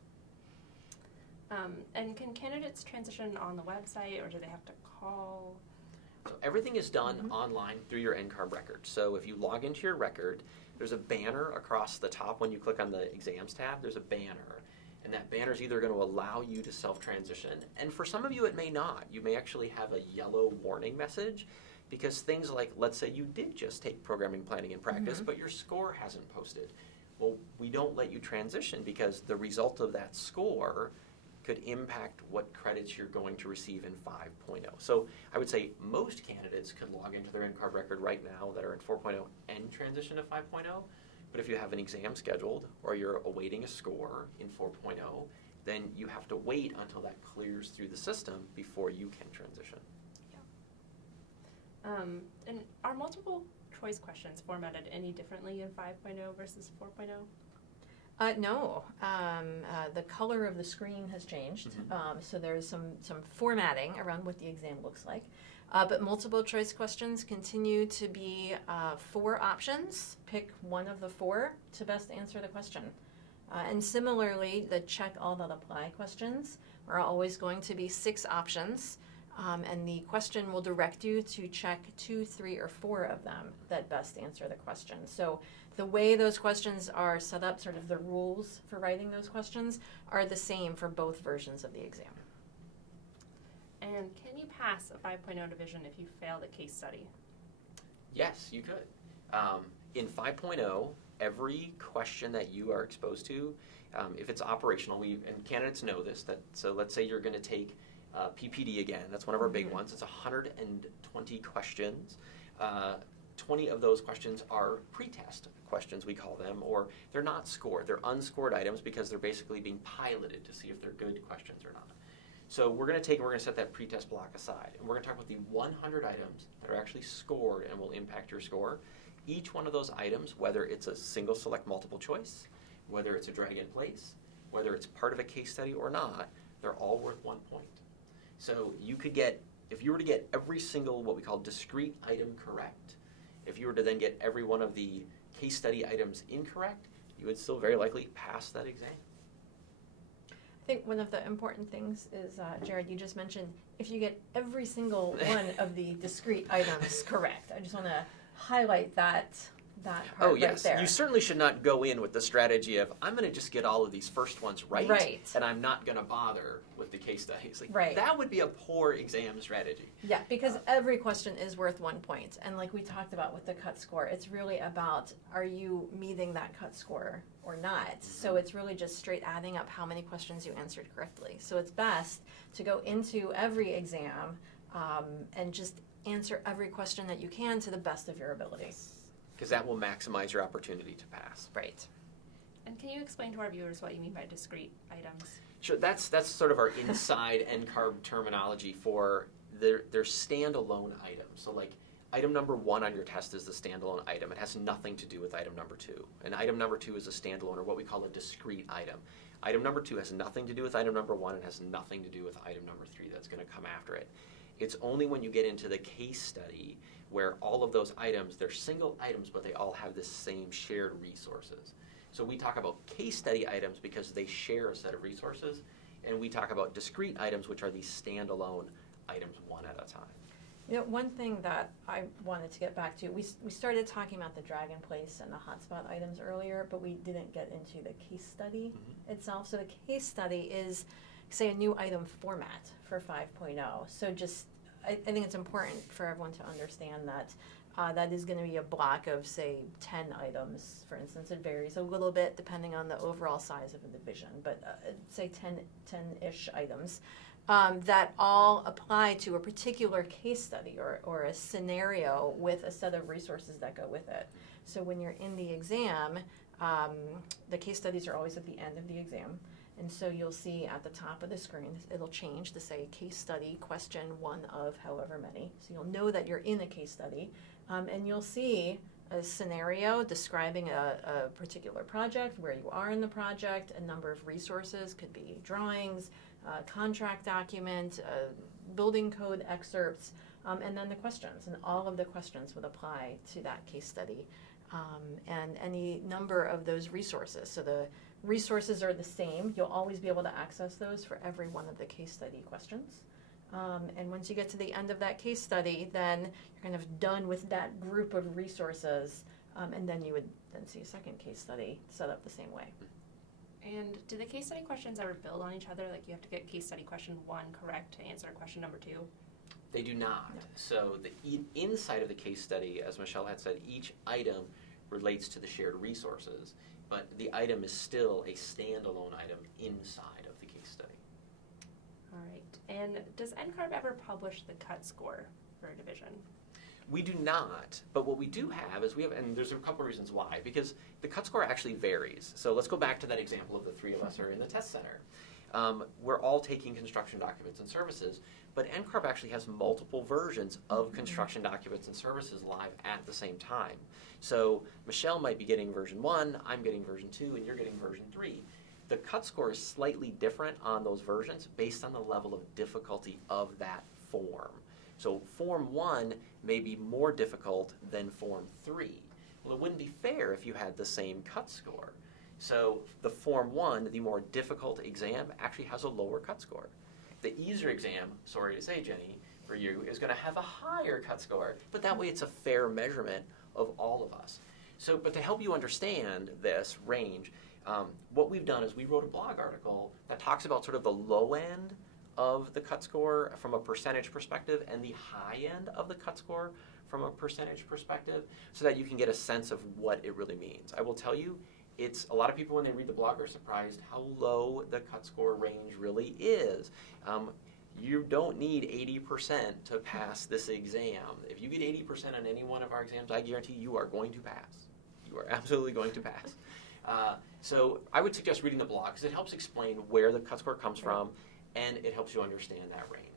And can candidates transition on the website, or do they have to call? So everything is done online through your NCARB record. So if you log into your record, there's a banner across the top when you click on the exams tab. There's a banner, and that banner is either going to allow you to self-transition, and for some of you it may not. You may actually have a yellow warning message because things like, let's say you did just take programming, planning, and practice, but your score hasn't posted. Well, we don't let you transition because the result of that score could impact what credits you're going to receive in 5.0. So I would say most candidates could log into their NCARB record right now that are in 4.0 and transition to 5.0. But if you have an exam scheduled or you're awaiting a score in 4.0, then you have to wait until that clears through the system before you can transition. And are multiple choice questions formatted any differently in 5.0 versus 4.0? No. The color of the screen has changed, so there's some formatting around what the exam looks like. But multiple choice questions continue to be 4 options. Pick one of the 4 to best answer the question. And similarly, the check all that apply questions are always going to be 6 options. And the question will direct you to check 2, 3, or 4 of them that best answer the question. So the way those questions are set up, sort of the rules for writing those questions, are the same for both versions of the exam. And can you pass a 5.0 division if you fail the case study? Yes, you could. In 5.0, every question that you are exposed to, if it's operational, and candidates know this, so let's say you're going to take PPD again, that's one of our big ones. It's 120 questions. 20 of those questions are pretest questions, we call them, or they're not scored. They're unscored items because they're basically being piloted to see if they're good questions or not. So we're going to set that pretest block aside, and we're going to talk about the 100 items that are actually scored and will impact your score. Each one of those items, whether it's a single select multiple choice, whether it's a drag in place, whether it's part of a case study or not, they're all worth 1 point. So you could get, if you were to get every single what we call discrete item correct, if you were to then get every one of the case study items incorrect, you would still very likely pass that exam. I think one of the important things is, Jared, you just mentioned, if you get every single one of the discrete items correct. I just want to highlight that part Oh yes, right there. you certainly should not go in with the strategy of, I'm going to just get all of these first ones right. And I'm not going to bother with the case studies. Right. That would be a poor exam strategy. Yeah, because every question is worth 1 point. And like we talked about with the cut score, it's really about, are you meeting that cut score or not? So it's really just straight adding up how many questions you answered correctly. So it's best to go into every exam and just answer every question that you can to the best of your ability. Because that will maximize your opportunity to pass. Right. And can you explain to our viewers what you mean by discrete items? Sure, that's sort of our inside NCARB terminology for their standalone items. So like item number 1 on your test is the standalone item. It has nothing to do with item number 2. And item number 2 is a standalone, or what we call a discrete item. Item number 2 has nothing to do with item number 1 and has nothing to do with item number 3 that's going to come after it. It's only when you get into the case study where all of those items, they're single items, but they all have the same shared resources. So we talk about case study items because they share a set of resources, and we talk about discrete items, which are these standalone items one at a time. You know, one thing that I wanted to get back to, we started talking about the drag in place and the hotspot items earlier, but we didn't get into the case study itself. So the case study is, say, a new item format for 5.0. So just, I think it's important for everyone to understand that that is going to be a block of, say, 10 items. For instance, it varies a little bit depending on the overall size of a division, but say 10-ish items that all apply to a particular case study or a scenario with a set of resources that go with it. So when you're in the exam, the case studies are always at the end of the exam. And so you'll see at the top of the screen, it'll change to say case study question 1 of however many. So you'll know that you're in a case study. And you'll see a scenario describing a particular project, where you are in the project, a number of resources, could be drawings, contract document, building code excerpts, and then the questions. And all of the questions would apply to that case study. And any number of those resources. So the resources are the same. You'll always be able to access those for every one of the case study questions. And once you get to the end of that case study, then you're kind of done with that group of resources, and then you would then see a second case study set up the same way. And do the case study questions ever build on each other? Like you have to get case study question 1 correct to answer question number 2? They do not. No. So the inside of the case study, as Michelle had said, each item relates to the shared resources, but the item is still a standalone item inside of the case study. And does NCARB ever publish the cut score for a division? We do not, but what we do have is and there's a couple reasons why, because the cut score actually varies. So let's go back to that example of the three of us are in the test center. We're all taking construction documents and services, but NCARB actually has multiple versions of construction documents and services live at the same time. So Michelle might be getting version 1, I'm getting version 2, and you're getting version 3. The cut score is slightly different on those versions based on the level of difficulty of that form. So Form 1 may be more difficult than Form 3. Well, it wouldn't be fair if you had the same cut score. So the Form 1, the more difficult exam, actually has a lower cut score. The easier exam, sorry to say, Jenny, for you, is going to have a higher cut score, but that way it's a fair measurement of all of us. So, but to help you understand this range, what we've done is we wrote a blog article that talks about sort of the low end of the cut score from a percentage perspective and the high end of the cut score from a percentage perspective, so that you can get a sense of what it really means. I will tell you, it's a lot of people when they read the blog are surprised how low the cut score range really is. You don't need 80% to pass this exam. If you get 80% on any one of our exams, I guarantee you are going to pass. You are absolutely going to pass. So I would suggest reading the blog because it helps explain where the cut score comes from, and it helps you understand that range.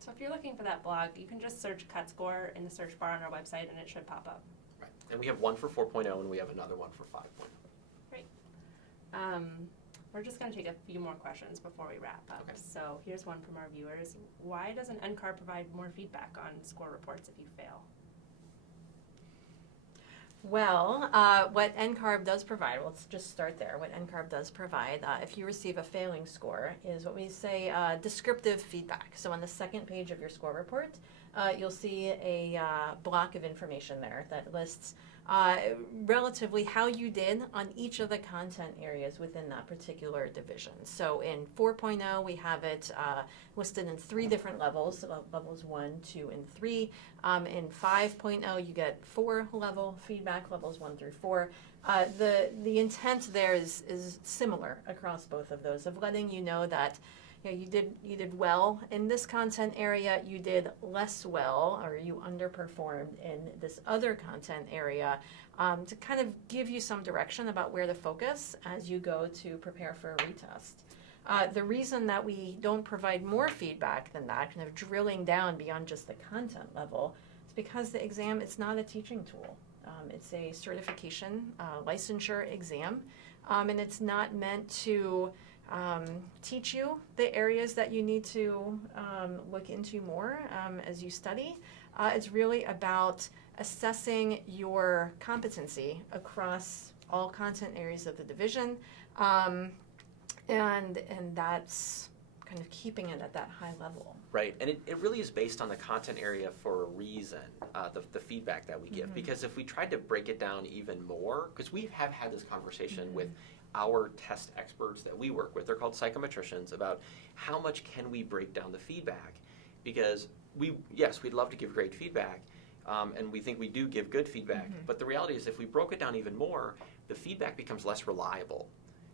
So if you're looking for that blog, you can just search cut score in the search bar on our website and it should pop up. Right. And we have one for 4.0 and we have another one for 5.0. Great. We're just going to take a few more questions before we wrap up. Okay. So here's one from our viewers. Why doesn't NCARB provide more feedback on score reports if you fail? Well, what NCARB does provide, let's just start there. What NCARB does provide, if you receive a failing score, is what we say descriptive feedback. So on the second page of your score report, you'll see a block of information there that lists relatively how you did on each of the content areas within that particular division. So in 4.0, we have it listed in 3 different levels, levels 1, 2, and 3. In 5.0, you get 4 level feedback, levels 1 through 4. The intent there is similar across both of those, of letting you know that you did well in this content area, you did less well, or you underperformed in this other content area, to kind of give you some direction about where to focus as you go to prepare for a retest. The reason that we don't provide more feedback than that, kind of drilling down beyond just the content level, is because the exam is not a teaching tool. It's a certification, licensure exam, and it's not meant to teach you the areas that you need to look into more as you study. It's really about assessing your competency across all content areas of the division, and that's kind of keeping it at that high level. Right, and it really is based on the content area for a reason, the feedback that we give. Because if we tried to break it down even more, because we have had this conversation with our test experts that we work with, they're called psychometricians, about how much can we break down the feedback. Because we'd love to give great feedback, and we think we do give good feedback, but the reality is if we broke it down even more, the feedback becomes less reliable.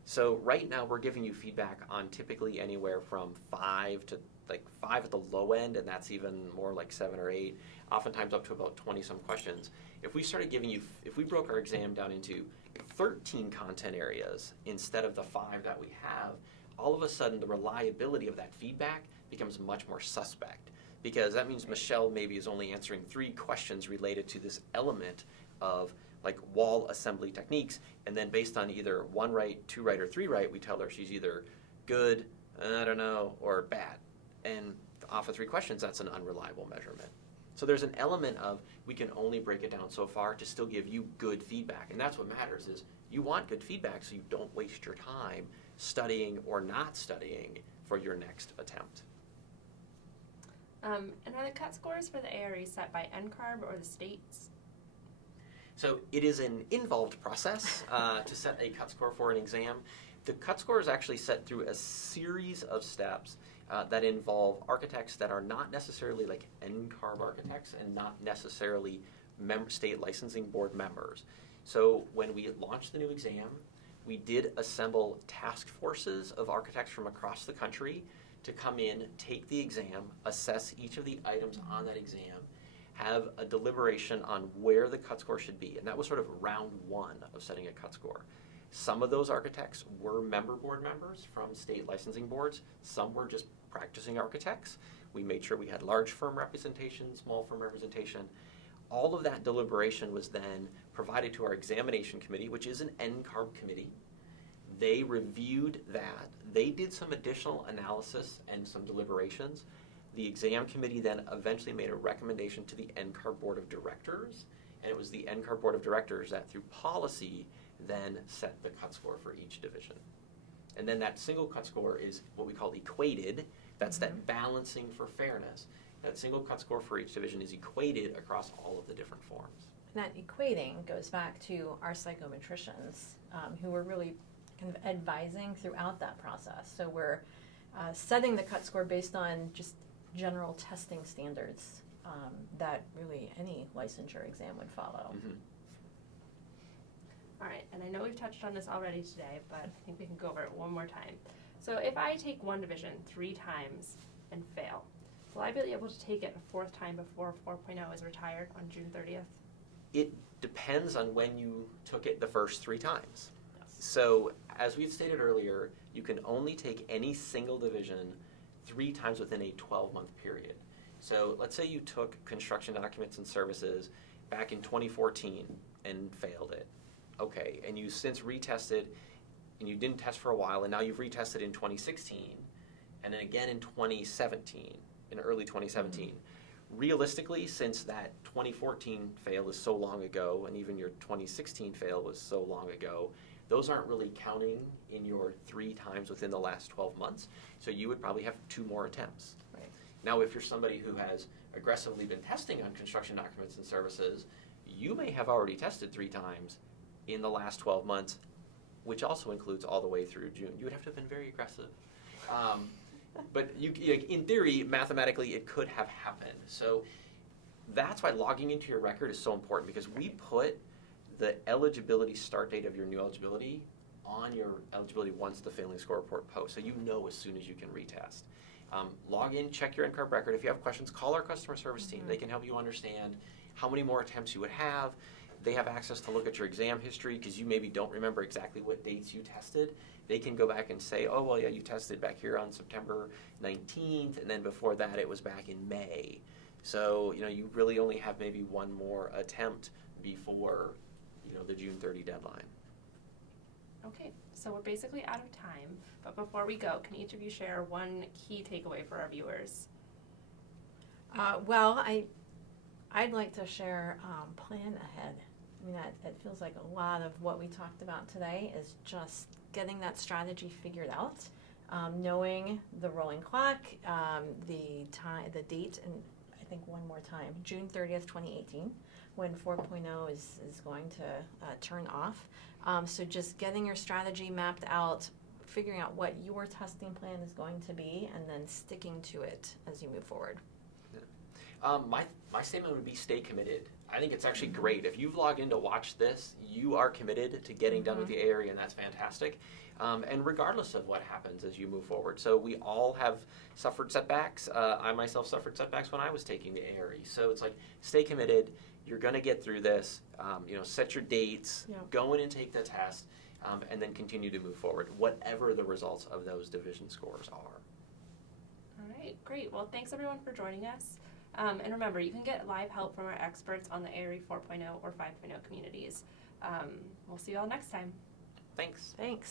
So right now we're giving you feedback on typically anywhere from 5 to 5 at the low end, and that's even more like 7 or 8, oftentimes up to about 20 some questions. If we started giving you, if we broke our exam down into 13 content areas instead of the 5 that we have, all of a sudden the reliability of that feedback becomes much more suspect, because that means Michelle maybe is only answering 3 questions related to this element of like wall assembly techniques, and then based on either 1 right, 2 right, or 3 right, we tell her she's either good, I don't know, or bad. And off of 3 questions, that's an unreliable measurement. So there's an element of we can only break it down so far to still give you good feedback. And that's what matters, is you want good feedback so you don't waste your time studying or not studying for your next attempt. And are the cut scores for the ARE set by NCARB or the states? So it is an involved process to set a cut score for an exam. The cut score is actually set through a series of steps that involve architects that are not necessarily like NCARB architects and not necessarily state licensing board members. So when we launched the new exam, we did assemble task forces of architects from across the country to come in, take the exam, assess each of the items on that exam, have a deliberation on where the cut score should be. And that was sort of round one of setting a cut score. Some of those architects were member board members from state licensing boards. Some were just practicing architects. We made sure we had large firm representation, small firm representation. All of that deliberation was then provided to our examination committee, which is an NCARB committee. They reviewed that. They did some additional analysis and some deliberations. The exam committee then eventually made a recommendation to the NCARB Board of Directors, and it was the NCARB Board of Directors that through policy then set the cut score for each division. And then that single cut score is what we call equated. That's that balancing for fairness. That single cut score for each division is equated across all of the different forms. That equating goes back to our psychometricians who were really kind of advising throughout that process. So we're setting the cut score based on just general testing standards that really any licensure exam would follow. All right, and I know we've touched on this already today, but I think we can go over it one more time. So if I take one division 3 times and fail, will I be able to take it a 4th time before 4.0 is retired on June 30th? It depends on when you took it the first 3 times. So as we stated earlier, you can only take any single division 3 times within a 12-month period. So let's say you took construction documents and services back in 2014 and failed it. Okay, and you since retested, and you didn't test for a while, and now you've retested in 2016, and then again in 2017, in early 2017. Realistically, since that 2014 fail is so long ago, and even your 2016 fail was so long ago, those aren't really counting in your 3 times within the last 12 months, so you would probably have 2 more attempts. Right. Now, if you're somebody who has aggressively been testing on construction documents and services, you may have already tested 3 times in the last 12 months, which also includes all the way through June. You would have to have been very aggressive. But in theory, mathematically, it could have happened. So that's why logging into your record is so important, because we put the eligibility start date of your new eligibility on your eligibility once the failing score report posts, so you know as soon as you can retest. Log in, check your NCARB record. If you have questions, call our customer service team. They can help you understand how many more attempts you would have. They have access to look at your exam history because you maybe don't remember exactly what dates you tested. They can go back and say, oh, well, yeah, you tested back here on September 19th, and then before that it was back in May. So, you really only have maybe 1 more attempt before, the June 30 deadline. Okay, so we're basically out of time, but before we go, can each of you share one key takeaway for our viewers? Well, I'd like to share plan ahead. I mean, it feels like a lot of what we talked about today is just getting that strategy figured out, knowing the rolling clock, the time, the date, and I think one more time, June 30th, 2018, when 4.0 is going to turn off. So just getting your strategy mapped out, figuring out what your testing plan is going to be, and then sticking to it as you move forward. My statement would be stay committed. I think it's actually great. If you've logged in to watch this, you are committed to getting done with the ARE, and that's fantastic. And regardless of what happens as you move forward. So we all have suffered setbacks. I myself suffered setbacks when I was taking the ARE. So it's like, stay committed. You're going to get through this. Set your dates. Yeah. Go in and take the test. And then continue to move forward, whatever the results of those division scores are. All right, great. Well, thanks everyone for joining us. And remember, you can get live help from our experts on the ARE 4.0 or 5.0 communities. We'll see you all next time. Thanks. Thanks.